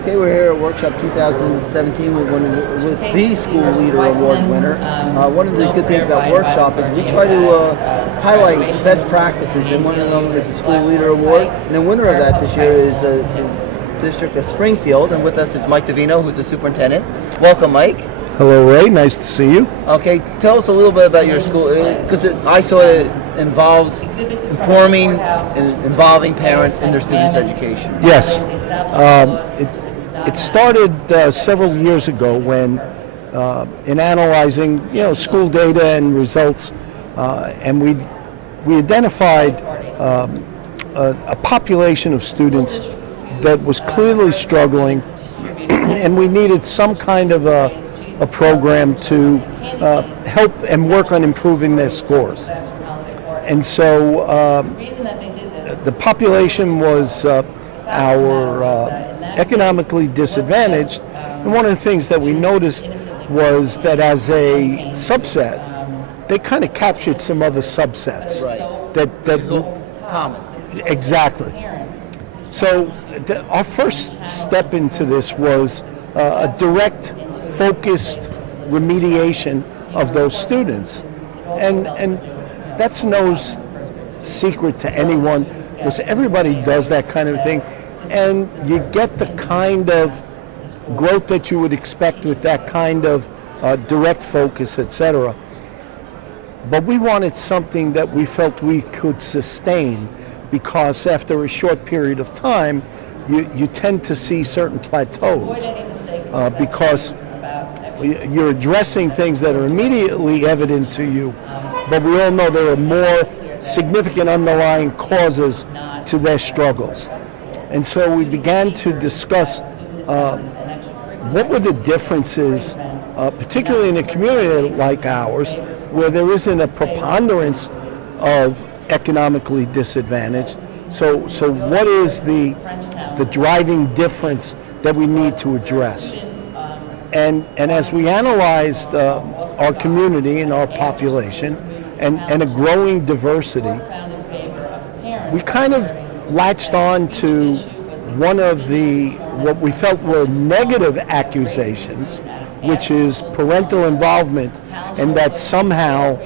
Okay, we're here at Workshop 2017 with the School Leader Award winner. One of the good things about Workshop is we try to highlight best practices, and one of them is the School Leader Award. And the winner of that this year is the District of Springfield, and with us is Mike Davino, who's the superintendent. Welcome, Mike. Hello, Ray. Nice to see you. Okay, tell us a little bit about your school, because I saw it involves informing and involving parents in their students' education. Yes. It started several years ago when, in analyzing, school data and results, and we identified a population of students that was clearly struggling, and we needed some kind of a program to help and work on improving their scores. And so the population was our economically disadvantaged, and one of the things that we noticed was that as a subset, they kind of captured some other subsets. Right. That Common. Exactly. So our first step into this was a direct, focused remediation of those students, and that's no secret to anyone, because everybody does that kind of thing, and you get the kind of growth that you would expect with that kind of direct focus, etc. But we wanted something that we felt we could sustain, because after a short period of time, you tend to see certain plateaus, because you're addressing things that are immediately evident to you, but we all know there are more significant underlying causes to their struggles. And so we began to discuss what were the differences, particularly in a community like ours, where there isn't a preponderance of economically disadvantaged. So what is the driving difference that we need to address? And as we analyzed our community and our population and a growing diversity, we kind of latched on to one of what we felt were negative accusations, which is parental involvement, and that somehow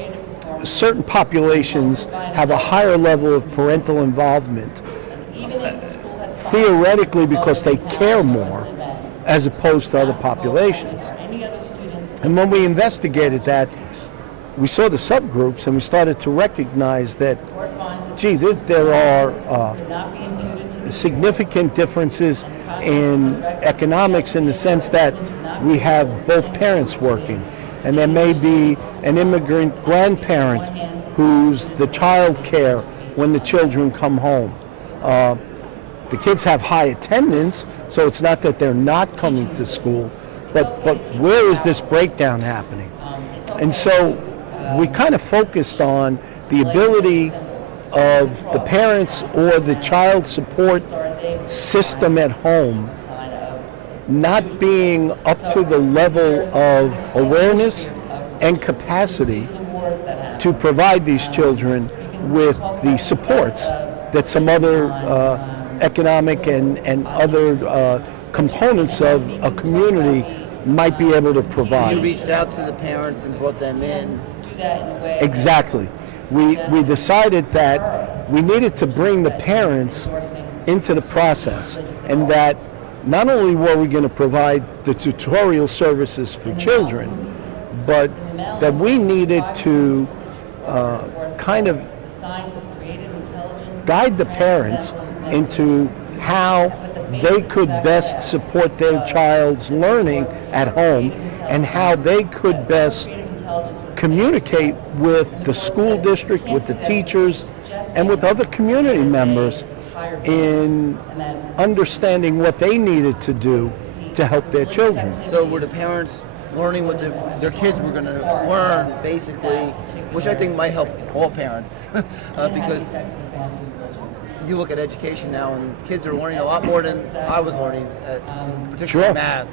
certain populations have a higher level of parental involvement, theoretically because they care more, as opposed to other populations. And when we investigated that, we saw the subgroups and we started to recognize that, there are significant differences in economics, in the sense that we have both parents working, and there may be an immigrant grandparent who's the child care when the children come home. The kids have high attendance, so it's not that they're not coming to school, but where is this breakdown happening? And so we kind of focused on the ability of the parents or the child support system at home not being up to the level of awareness and capacity to provide these children with the supports that some other economic and other components of a community might be able to provide. You reached out to the parents and brought them in. Exactly. We decided that we needed to bring the parents into the process, and that not only were we going to provide the tutorial services for children, but that we needed to kind of guide the parents into how they could best support their child's learning at home, and how they could best communicate with the school district, with the teachers, and with other community members in understanding what they needed to do to help their children. So were the parents learning what their kids were going to learn, basically, which I think might help all parents, because you look at education now, and kids are learning a lot more than I was learning, particularly Sure. math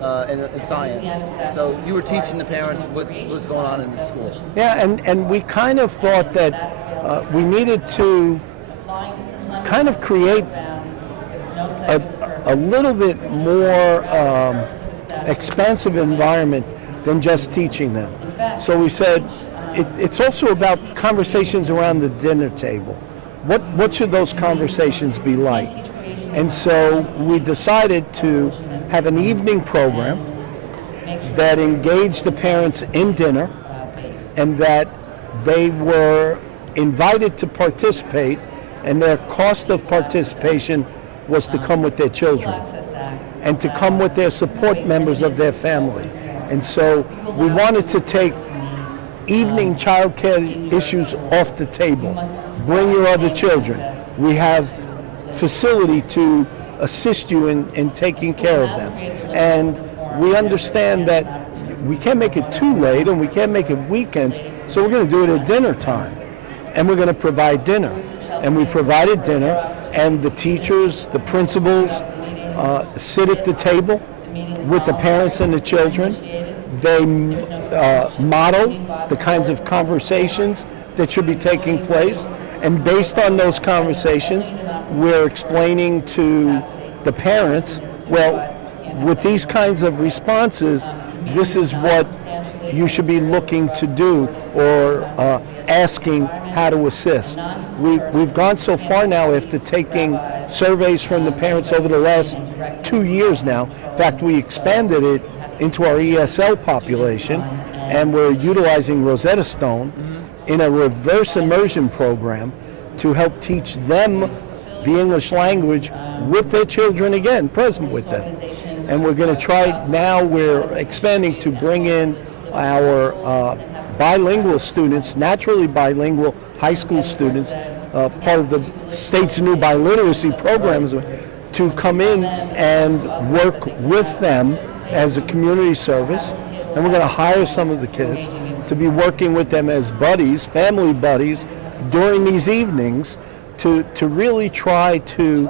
and science. So you were teaching the parents what was going on in the school. Yeah, and we kind of thought that we needed to kind of create a little bit more expansive environment than just teaching them. So we said it's also about conversations around the dinner table. What should those conversations be like? And so we decided to have an evening program that engaged the parents in dinner and that they were invited to participate, and their cost of participation was to come with their children and to come with their support members of their family. And so we wanted to take evening childcare issues off the table. Bring your other children. We have facility to assist you in taking care of them. And we understand that we can't make it too late and we can't make it weekends, so we're going to do it at dinner time. And we're going to provide dinner. And we provided dinner, and the teachers, the principals, sit at the table with the parents and the children. They model the kinds of conversations that should be taking place. And based on those conversations, we're explaining to the parents, well, with these kinds of responses, this is what you should be looking to do, or asking how to assist. We've gone so far now after taking surveys from the parents over the last 2 years now. In fact, we expanded it into our ESL population, and we're utilizing Rosetta Stone in a reverse immersion program to help teach them the English language with their children, again, present with them. And we're going to try now, we're expanding to bring in our bilingual students, naturally bilingual high school students, part of the state's new biliteracy programs, to come in and work with them as a community service. And we're going to hire some of the kids to be working with them as buddies, family buddies, during these evenings to really try to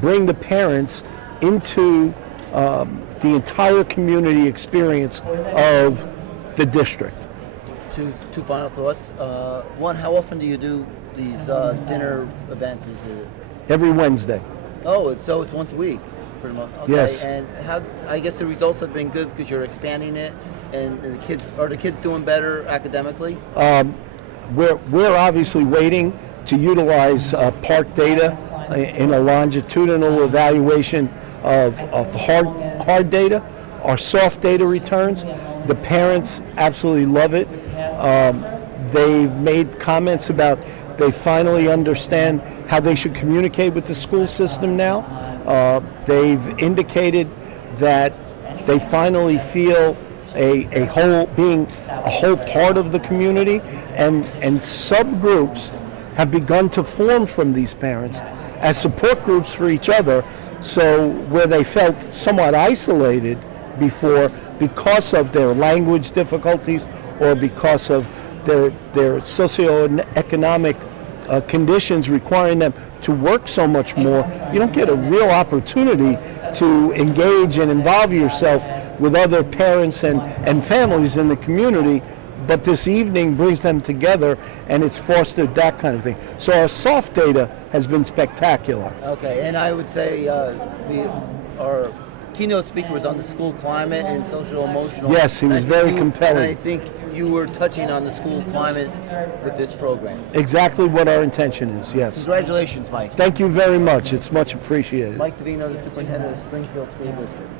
bring the parents into the entire community experience of the district. Two final thoughts. One, how often do you do these dinner events? Is it Every Wednesday. Oh, so it's once a week for the month. Okay. Yes. And how? I guess the results have been good because you're expanding it, and the kids are the kids doing better academically? We're obviously waiting to utilize PARC data in a longitudinal evaluation of hard data. Our soft data returns. The parents absolutely love it. They've made comments about they finally understand how they should communicate with the school system now. They've indicated that they finally feel a whole, being a whole part of the community, and subgroups have begun to form from these parents as support groups for each other. So where they felt somewhat isolated before because of their language difficulties or because of their socioeconomic conditions requiring them to work so much more, you don't get a real opportunity to engage and involve yourself with other parents and families in the community. But this evening brings them together, and it's fostered that kind of thing. So our soft data has been spectacular. Okay, and I would say our keynote speaker was on the school climate and social emotional. Yes, he was very compelling. And I think you were touching on the school climate with this program. Exactly what our intention is, yes. Congratulations, Mike. Thank you very much. It's much appreciated. Mike Davino, the superintendent of Springfield School District.